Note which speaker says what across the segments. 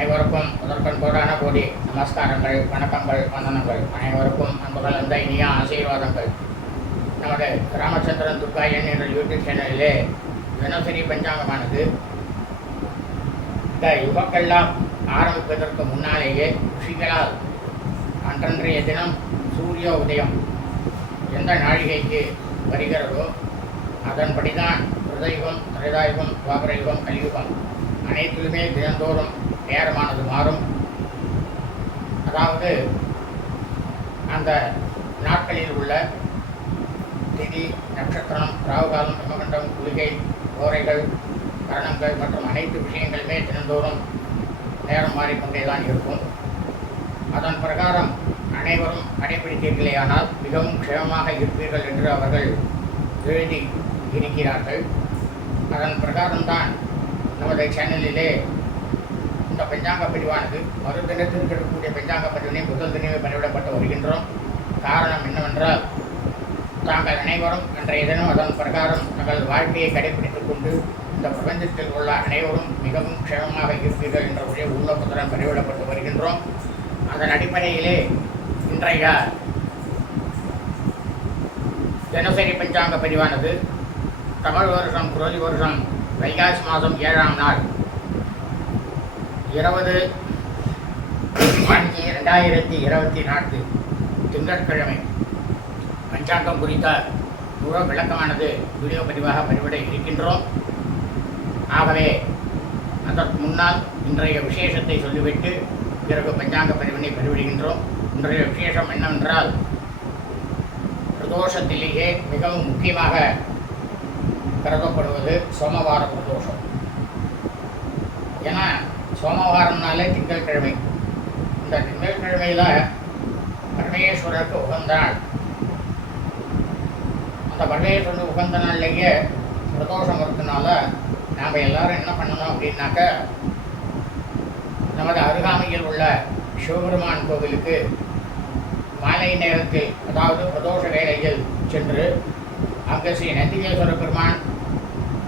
Speaker 1: அனைவருக்கும் முதற்கண் கோடான கோடி நமஸ்காரங்கள் வணக்கங்கள் வந்தனங்கள். அனைவருக்கும் அன்புகள் அந்த இனிய ஆசீர்வாதங்கள். நமது ராமச்சந்திரன் துர்காயன் என்ற யூடியூப் சேனலிலே தினசரி பஞ்சாங்கமானது. இந்த யுகக்கெல்லாம் ஆரம்பிப்பதற்கு முன்னாலேயே ரிஷிகளால் அன்றன்றைய தினம் சூரிய உதயம் எந்த நாழிகைக்கு வருகிறதோ அதன்படி தான் ஹிருதயுகம் திரைதாயுகம் துவாபரயுகம் கலியுகம் அனைத்திலுமே தினந்தோறும் நேரமானது மாறும். அதாவது அந்த நாட்களில் உள்ள திதி நட்சத்திரம் ராகுகாலம் பிரம்மகண்டம் குளிகை கோரைகள் கரணங்கள் மற்றும் அனைத்து விஷயங்களுமே தினந்தோறும் நேரம் மாறிக்கொண்டே தான் இருக்கும். அதன் பிரகாரம் அனைவரும் கடைபிடித்தீர்களேயானால் மிகவும் க்ஷேமமாக இருப்பீர்கள் என்று அவர்கள் எழுதி இருக்கிறார்கள். அதன் பிரகாரம்தான் நமது சேனலிலே இந்த பஞ்சாங்க பதிவானது மறு தினத்தில் இருக்கக்கூடிய பஞ்சாங்க பதிவினை முதல் தினமே பதிவிடப்பட்டு வருகின்றோம். காரணம் என்னவென்றால் தாங்கள் அனைவரும் அன்றைய தினம் அதன் பிரகாரம் தங்கள் வாழ்க்கையை கடைபிடித்துக் கொண்டு இந்த பிரபஞ்சத்தில் உள்ள அனைவரும் மிகவும் க்ஷேமமாக இருப்பீர்கள் என்ற ஒரே உள்நோக்கத்துடன் பதிவிடப்பட்டு வருகின்றோம். அதன் அடிப்படையிலே இன்றைய தினசரி பஞ்சாங்க பதிவானது தமிழ் வருஷம் குரோதி வருஷம் வைகாசி மாதம் ஏழாம் நாள். இருபது அஞ்சு ரெண்டாயிரத்தி இருபத்தி நான்கு திங்கட்கிழமை. பஞ்சாங்கம் குறித்த முழு விளக்கமானது வீடியோ பதிவாக பதிவிட இருக்கின்றோம். ஆகவே அதற்கு முன்னால் இன்றைய விசேஷத்தை சொல்லிவிட்டு பிறகு பஞ்சாங்க பதிவினை பதிவிடுகின்றோம். இன்றைய விசேஷம் என்னவென்றால் பிரதோஷத்திலேயே மிகவும் முக்கியமாக கருதப்படுவது சோமவார பிரதோஷம். ஏன்னா சோமவாரம்னாலே திங்கட்கிழமை இந்த திங்கட்கிழமையில் பரமேஸ்வரருக்கு உகந்த நாள். அந்த பரமேஸ்வரருக்கு உகந்த நாள்லேயே பிரதோஷம் இருக்கிறதுனால நாம் எல்லாரும் என்ன பண்ணணும் அப்படின்னாக்க நமது அருகாமையில் உள்ள சிவபெருமான் கோவிலுக்கு மாலை நேரத்தில் அதாவது பிரதோஷ வேளையில் சென்று அங்கே ஸ்ரீ நந்திகேஸ்வர பெருமான்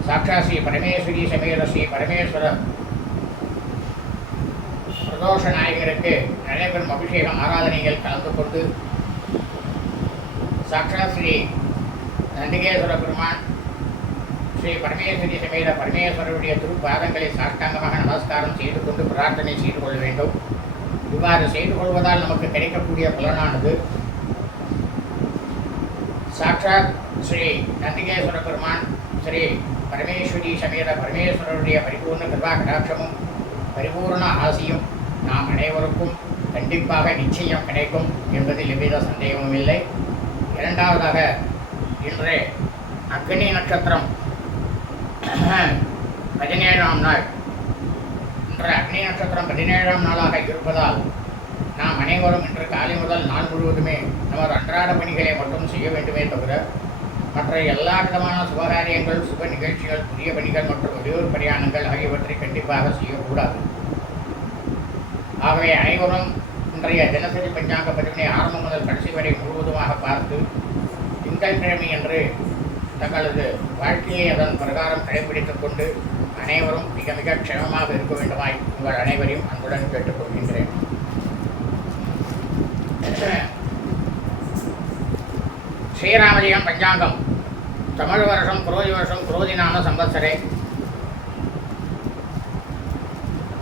Speaker 1: சாட்சா ஸ்ரீ பரமேஸ்வரி சமேத ஸ்ரீ பரமேஸ்வரர் பிரதோஷ நாயகருக்கு நடைபெறும் அபிஷேகம் ஆராதனைகள் கலந்து கொண்டு சக்கர ஸ்ரீ நந்திகேஸ்வர பெருமான் ஸ்ரீ பரமேஸ்வரி சமேத பரமேஸ்வரருடைய திருப்பாதங்களை சாஷ்டாங்கமாக நமஸ்காரம் செய்து கொண்டு பிரார்த்தனை செய்து கொள்ள வேண்டும். இவ்வாறு செய்து கொள்வதால் நமக்கு கிடைக்கக்கூடிய பலனானது சாட்சாத் ஸ்ரீ நந்திகேஸ்வர பெருமான் ஸ்ரீ பரமேஸ்வரி சமேத பரமேஸ்வரருடைய பரிபூர்ண கிருபா கடாட்சமும் பரிபூர்ண ஆசியும் நாம் அனைவருக்கும் கண்டிப்பாக நிச்சயம் கிடைக்கும் என்பதில் எவ்வித சந்தேகமும் இல்லை. இரண்டாவதாக இன்று அக்னி நட்சத்திரம் பதினேழாம் நாள். இன்று அக்னி நட்சத்திரம் பதினேழாம் நாளாக இருப்பதால் நாம் அனைவரும் இன்று காலை முதல் நாள் முழுவதுமே நமது அன்றாட பணிகளை மட்டும் செய்ய வேண்டுமே தவிர மற்ற எல்லா விதமான சுபகாரியங்கள் சுப நிகழ்ச்சிகள் புதிய பணிகள் மற்றும் வெளியூர் பிரயாணங்கள் ஆகியவற்றை கண்டிப்பாக செய்யக்கூடாது. ஆகவே அனைவரும் இன்றைய தினசரி பஞ்சாங்க பதிவினை ஆரம்பம் முதல் கடைசி வரை முழுவதுமாக பார்த்து திங்கட்கிழமை என்று தங்களது வாழ்க்கையை அதன் பிரகாரம் கடைபிடித்துக் கொண்டு அனைவரும் மிக மிக க்ஷமமாக இருக்க வேண்டுமாய் உங்கள் அனைவரையும் அன்புடன் கேட்டுக்கொள்கின்றேன் ஸ்ரீராமஜெயம் பஞ்சாங்கம். தமிழ் வருஷம் குரோதி வருஷம் குரோதி நாம சம்பத்சரே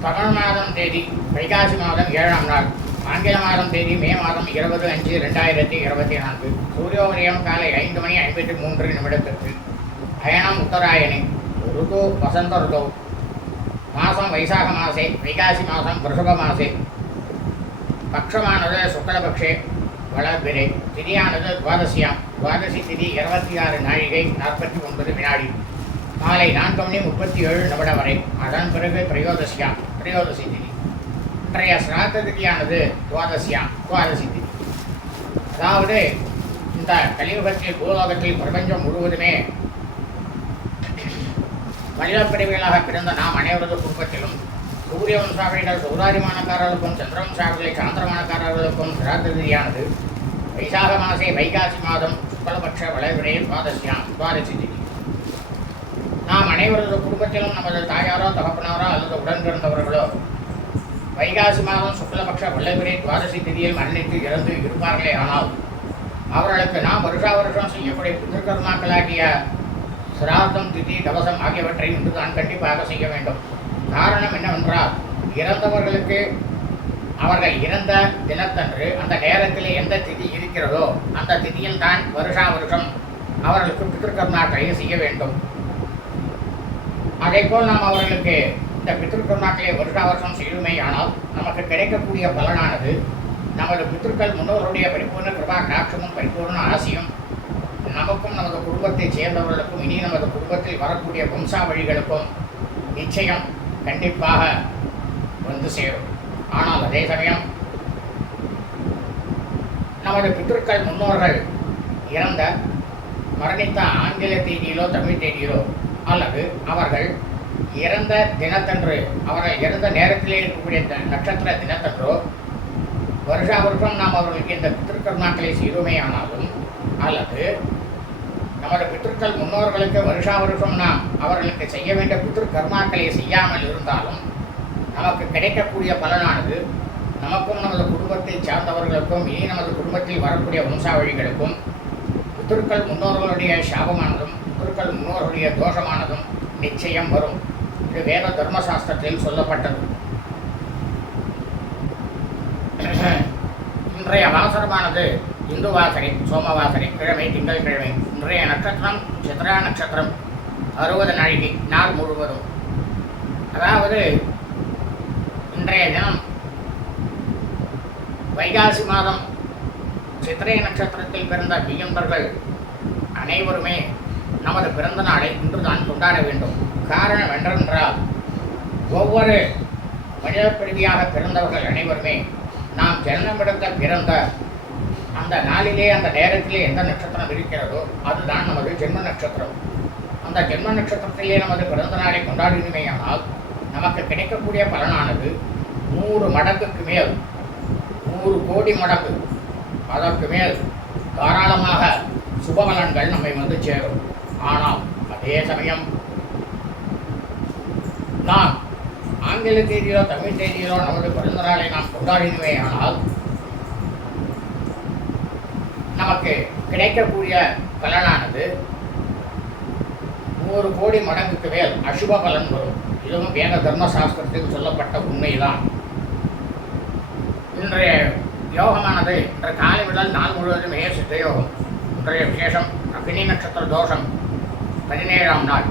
Speaker 1: தமிழ் மாதம் தேதி வைகாசி மாதம் ஏழாம் நாள் ஆங்கில மாதம் தேதி மே மாதம் இருபது அஞ்சு ரெண்டாயிரத்தி இருபத்தி நான்கு. சூரியோதயம் காலை ஐந்து மணி ஐம்பத்தி மூன்று நிமிடத்திற்கு. அயனம் உத்தராயணி ருது வசந்த ருதோ. மாதம் வைசாக மாசே வைகாசி மாதம் பிருஷப மாசே. பக்ஷமானது சுக்லபக்ஷே வளர்பிறை. திதியானது துவாதசியாம். துவாதசி திதி இருபத்தி ஆறு நாழிகை நாற்பத்தி ஒன்பது வினாடி. மாலை நான்கு மணி முப்பத்தி ஏழு நிமிடம் வரை. அதன் பிறகு பிரயோதசியாம் திரையோதசி திதி இன்றைய சிராத்த திதியானது துவாதசியா துவாதசி திதி அதாவது இந்த கலியுகத்தில் பூலோகத்தில் பிரபஞ்சம் முழுவதுமே மனிதப்பிரிவுகளாக பிறந்த நாம் அனைவரது குடும்பத்திலும் சூரிய வம்சாவளிகள் சௌராரிமானக்காரர்களுக்கும் சந்திரவம்சாவளிகளை சாந்திரமானக்காரர்களுக்கும் சிராத்த திதியானது வைசாக மாசே வைகாசி மாதம் சுக்லபட்ச வளைவிடையில் துவாதசியாம் துவாதசி திதி நாம் அனைவரது குடும்பத்திலும் நமது தாயாரோ தகப்பனாரோ அல்லது உடன் பிறந்தவர்களோ வைகாசி மாதம் சுக்லபக்ஷ வல்லவரே துவாதசி திதியில் மரணித்து இறந்து இருப்பார்களே. ஆனால் அவர்களுக்கு நாம் வருஷா வருஷம் செய்யக்கூடிய பிதிருக்கர்மாக்களாகிய சிராதம் திதி தவசம் ஆகியவற்றை இன்று தான் கண்டிப்பாக செய்ய வேண்டும். காரணம் என்னவென்றால் இறந்தவர்களுக்கு அவர்கள் இறந்த தினத்தன்று அந்த நேரத்தில் எந்த திதி இருக்கிறதோ அந்த திதியில் தான் வருஷா வருஷம் அவர்களுக்கு பிதிருக்கர்மாக்களை செய்ய வேண்டும். அதேபோல் நாம் அவர்களுக்கு இந்த பித்ருக்கர்மாக்களை வருஷா வருஷம் செய்யுமே ஆனால் நமக்கு கிடைக்கக்கூடிய பலனானது நமது பித்ருக்கள் முன்னோருடைய பரிபூர்ண கிருபா கடாட்சமும் பரிபூர்ண ஆசையும் நமக்கும் நமது குடும்பத்தைச் சேர்ந்தவர்களுக்கும் இனி நமது குடும்பத்தில் வரக்கூடிய வம்சாவழிகளுக்கும் நிச்சயம் கண்டிப்பாக வந்து சேரும். ஆனால் அதே சமயம் நமது பித்ருக்கள் முன்னோர்கள் இறந்த மரணித்த ஆங்கில தேதியிலோ தமிழ் தேதியிலோ அல்லது அவர்கள் இறந்த தினத்தன்று அவர்கள் இறந்த நேரத்திலே இருக்கக்கூடிய நட்சத்திர தினத்தன்றோ வருஷா வருஷம் நாம் அவர்களுக்கு இந்த பித்திருக்கர்மாக்களை செய்தோமே ஆனாலும் அல்லது நமது பித்திருக்கள் முன்னோர்களுக்கு வருஷா வருஷம் நாம் அவர்களுக்கு செய்ய வேண்டிய பித்திருக்கர்மாக்களை செய்யாமல் இருந்தாலும் நமக்கு கிடைக்கக்கூடிய பலனானது நமக்கும் நமது குடும்பத்தை சார்ந்தவர்களுக்கும் இனி நமது குடும்பத்தில் வரக்கூடிய வம்சாவழிகளுக்கும் பித்திருக்கள் முன்னோர்களுடைய சாபமானதும் குருக்கள் முன்னோர்களுடைய தோஷமானதும் நிச்சயம் வரும். இது வேத தர்மசாஸ்திரத்தில் சொல்லப்பட்டது. இன்றைய வாசரமானது இந்து வாசரை சோமவாசரை கிழமை திங்கள் கிழமை. இன்றைய நட்சத்திரம் சித்ரா நட்சத்திரம் அறுபது நாழிகை நாள் முழுவதும். அதாவது இன்றைய தினம் வைகாசி மாதம் சித்திரை நட்சத்திரத்தில் பிறந்த பிரியம்பர்கள் அனைவருமே நமது பிறந்த நாளை இன்றுதான் கொண்டாட வேண்டும். காரணம் என்றென்றால் ஒவ்வொரு மனித பிரிவியாக பிறந்தவர்கள் அனைவருமே நாம் ஜனனமிடத்த பிறந்த அந்த நாளிலே அந்த நேரத்திலே எந்த நட்சத்திரம் இருக்கிறதோ அதுதான் நமது ஜென்ம நட்சத்திரம். அந்த ஜென்ம நட்சத்திரத்திலே நமது பிறந்த நாளை கொண்டாடினுமேயானால் நமக்கு கிடைக்கக்கூடிய பலனானது நூறு மடங்குக்கு மேல் நூறு கோடி மடங்கு. அதற்கு மேல் தாராளமாக சுபபலன்கள் நம்மை வந்து சேரும். ஆனால் அதே சமயம் நாம் ஆங்கில தேதியிலோ தமிழ் தேதியிலோ நமது பிறந்தநாளை நாம் கொண்டாடினவே ஆனால் நமக்கு கிடைக்கக்கூடிய பலனானது நூறு கோடி மடங்குக்கு மேல் அசுப பலன் வரும். இதுவும் வேத தர்மசாஸ்திரத்தில் சொல்லப்பட்ட உண்மைதான். இன்றைய யோகமானது இன்று காலை முதல் நாள் முழுவதும் சித்த யோகம் இன்றைய விசேஷம் அக்னி நட்சத்திர தோஷம். பதினேழாம் நாள்.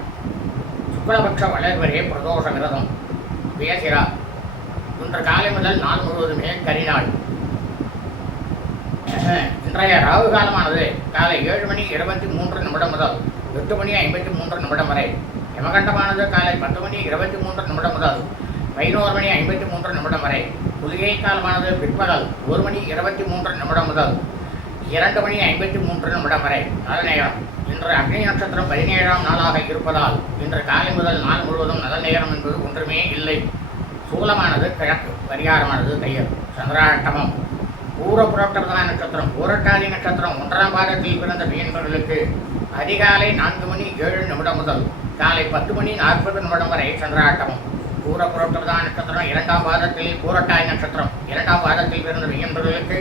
Speaker 1: சுக்லபக்ஷ வளர்வரே பிரதோஷ விரதம். பேசிரா. இன்று காலை முதல் நாள் முழுவதுமே கரிநாள். இன்றைய ராகு காலமானது காலை ஏழு மணி இருபத்தி மூன்று நிமிடம் முதல் எட்டு மணி ஐம்பத்தி மூன்று நிமிடம் வரை. யமகண்டமானது காலை பத்து மணி இருபத்தி மூன்று நிமிடம் முதல் பதினோரு மணி ஐம்பத்தி மூன்று நிமிடம் வரை. புலிகை காலமானது பிற்பகல் ஒரு மணி இருபத்தி மூன்று நிமிடம் முதல் இரண்டு மணி ஐம்பத்தி மூன்று நிமிடம் வரை. நல்ல நேரம். இன்று அக்னி நட்சத்திரம் பதினேழாம் நாளாக இருப்பதால் இன்று காலை முதல் நாள் முழுவதும் நல்ல நேரம் என்பது ஒன்றுமே இல்லை. சூலமானது கிழக்கு பரிகாரமானது தையல் சந்திராட்டமம் பூர புரோட்டபதா நட்சத்திரம் பூரட்டாதி நட்சத்திரம் ஒன்றாம் பாதத்தில் பிறந்த மீன்பர்களுக்கு அதிகாலை நான்கு மணி ஏழு நிமிடம் முதல் காலை பத்து மணி நாற்பது நிமிடம் வரை சந்திராட்டமம் பூர புரோட்டபதா நட்சத்திரம் இரண்டாம் பாதத்தில் பூரட்டாதி நட்சத்திரம் இரண்டாம் பாதத்தில் பிறந்த மீன்பர்களுக்கு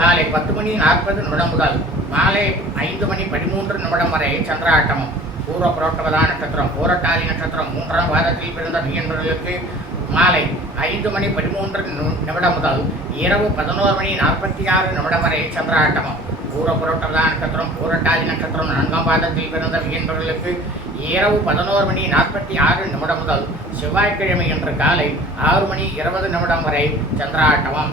Speaker 1: காலை பத்து மணி நாற்பது நிமிடம் முதல் மாலை ஐந்து மணி பதிமூன்று நிமிடம் வரை சந்திராட்டமம். பூர்வ புரோட்டபதா நட்சத்திரம் பூரட்டாதி நட்சத்திரம் மூன்றாம் பாதத்தில் பிறந்த மீன்பர்களுக்கு மாலை ஐந்து மணி பதிமூன்று நி- நிமிடம் முதல் இரவு பதினோரு மணி நாற்பத்தி ஆறு நிமிடம் வரை சந்திராட்டமம். பூர்வ புரோட்டபதா நட்சத்திரம் பூரட்டாதி நட்சத்திரம் நான்காம் பாதத்தில் பிறந்த மீன்பர்களுக்கு இரவு பதினோரு மணி நாற்பத்தி ஆறு நிமிடம் முதல் செவ்வாய்க்கிழமை இன்று காலை ஆறு மணி இருபது நிமிடம் வரை சந்திராட்டமம்.